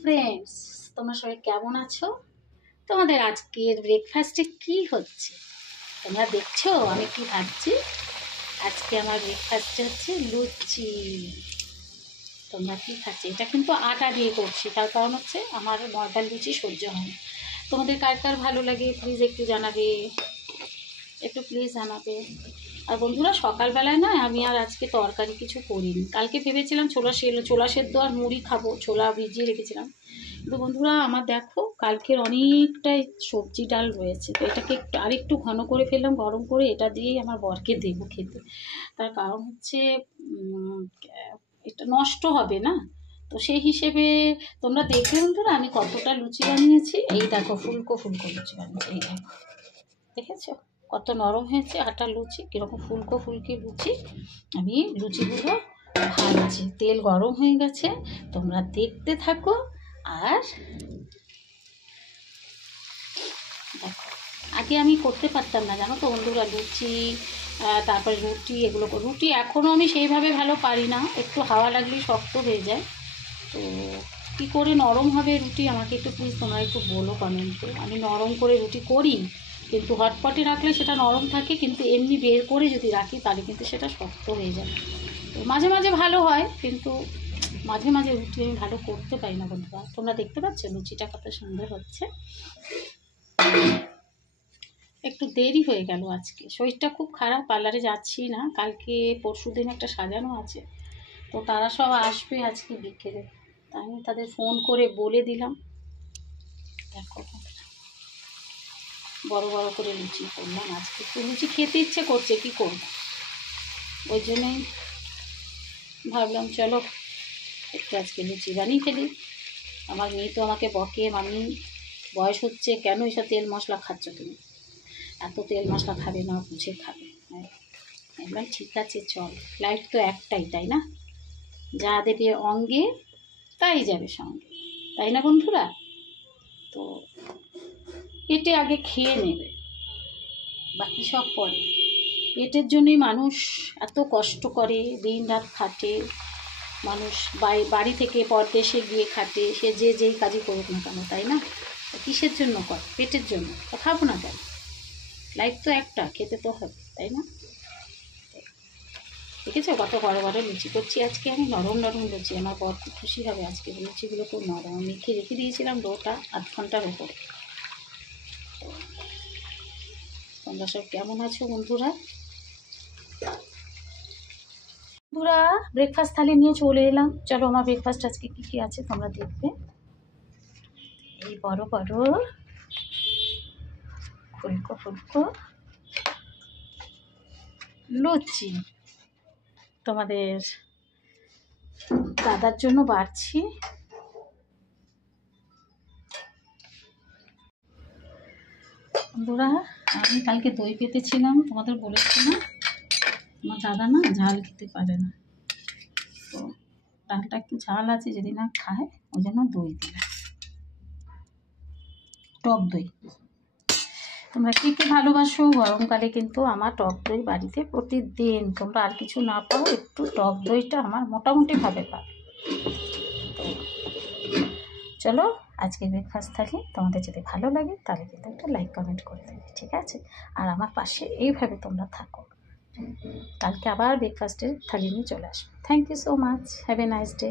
Friends, তোমরা সবাই কেমন আছো? তোমাদের আজকের ব্রেকফাস্টে কি হচ্ছে তোমরা দেখছো? আমি কি ভাবছি, আজকে আমার ব্রেকফাস্টে হচ্ছে লুচি। তোমরা কি খাচ্ছি? এটা কিন্তু আটা দিয়ে করছি, তার কারণ হচ্ছে আমার ময়দার লুচি সহ্য হয় না। তোমাদের কার কার ভালো লাগে প্লিজ একটু জানাবে, একটু প্লিজ জানাবে। আর বন্ধুরা, সকালবেলায় না আমি আর আজকে তরকারি কিছু করিনি। কালকে ভেবেছিলাম ছোলা সেদ্ধ আর মুড়ি খাবো, ছোলা ভিজিয়ে রেখেছিলাম। কিন্তু বন্ধুরা, আমার দেখো কালকের অনেকটাই সবজি ডাল রয়েছে, তো এটাকে একটু আরেকটু ঘন করে ফেললাম গরম করে, এটা দিয়েই আমার বরকে দেবো খেতে। তার কারণ হচ্ছে এটা নষ্ট হবে না, তো সেই হিসেবে তোমরা দেখবে বন্ধুরা আমি কতটা লুচি বানিয়েছি। এই দেখো ফুলকো ফুলকো লুচি বানিয়েছি, এই দেখো, দেখেছো কত নরম হয়েছে আটার লুচি, কীরকম ফুলকো ফুলকি লুচি। আমি লুচিগুলো ভাজছি, তেল গরম হয়ে গেছে, তোমরা দেখতে থাকো। আর দেখো, আগে আমি করতে পারতাম না জানো তো বন্ধুরা, লুচি তারপরে রুটি, এগুলো রুটি এখনও আমি সেইভাবে ভালো পারি না, একটু হাওয়া লাগলেই শক্ত হয়ে যায়। তো কী করে নরম হবে রুটি, আমাকে একটু প্লিজ তোমরা একটু বলো কমেন্টে। আমি নরম করে রুটি করি, কিন্তু হটপটে রাখলে সেটা নরম থাকে, কিন্তু এমনি বের করে যদি রাখি তাহলে কিন্তু সেটা শক্ত হয়ে যায়। তো মাঝে মাঝে ভালো হয়, কিন্তু মাঝে মাঝে রুটি আমি ভালো করতে পারি না বন্ধুরা। তোমরা দেখতে পাচ্ছ লুচিটা কত সুন্দর হচ্ছে। একটু দেরি হয়ে গেল, আজকে শরীরটা খুব খারাপ, পার্লারে যাচ্ছি না, কালকে পরশু দিন একটা সাজানো আছে, তো তারা সব আসবে আজকে বিকেলে, তাই আমি তাদের ফোন করে বলে দিলাম। দেখো বড় বড় করে লুচি করলাম আজকে, তো লুচি খেতে ইচ্ছে করছে, কি করব, ওই জন্যই ভাবলাম চলো একটু আজকে লুচি বানিয়ে ফেলি। আমার মেয়ে তো আমাকে বকে, মামি বয়স হচ্ছে কেন এসব তেল মশলা খাচ্ছ, তুমি এত তেল মশলা খাবে না, বুঝে খাবে। একবার ঠিক আছে চল, লাইফ তো একটাই, তাই না? যা দেবে অঙ্গে তাই যাবে সঙ্গে, তাই না বন্ধুরা? তো পেটে আগে খেয়ে নেবে, বাকি সব পরে। পেটের জন্যই মানুষ এত কষ্ট করে, দিন রাত খাটে, মানুষ বাড়ি থেকে পরদেশে গিয়ে খাটে, সে যেই কাজই করুক না কেন, তাই না? কিসের জন্য করে? পেটের জন্য। তো খাবো না কেন? লাইফ তো একটা, খেতে তো হবে, তাই না? দেখেছো কত বড় বড় লুচি করছি আজকে আমি, নরম নরম লুচি। আমার বর খুব খুশি হবে, আজকে লুচিগুলো খুব নরম, মেখে রেখে দিয়েছিলাম ডোটা 8 ঘন্টার ওপরে। তোমরা সব কেমন আছো বন্ধুরা? বন্ধুরা, ব্রেকফাস্ট থালি নিয়ে চলে এলাম, চলো আমার ব্রেকফাস্ট আজকে কী কী আছে তোমরা দেখবে। এই বড় বড় ফুলকো ফুলকো লুচি তোমাদের দাদার জন্য বাড়ছি। বন্ধুরা, আমি কালকে দই পেতেছিলাম, তোমাদের বলেছি না, আমার দাদা না ঝাল খেতে পারে না, তো ডালটা একটু ঝাল আছে, যদি না খায় ওই জন্য দই দিলাম, টক দই। তোমরা কে কে ভালোবাসো? গরমকালে কিন্তু আমার টক দই বাড়িতে প্রতিদিন, তোমরা আর কিছু না পাও, একটু টক দইটা আমার মোটামুটিভাবে পাবে। তো চলো আজকে ব্রেকফাস্ট থাকি, তোমাদের যদি ভালো লাগে তাহলে কিন্তু একটা লাইক কমেন্ট করে দেবে, ঠিক আছে? আর আমার পাশে এইভাবে তোমরা থাকো, কালকে আবার ব্রেকফাস্টের থালি নিয়ে চলে আসবে। Thank you so much, have a nice day.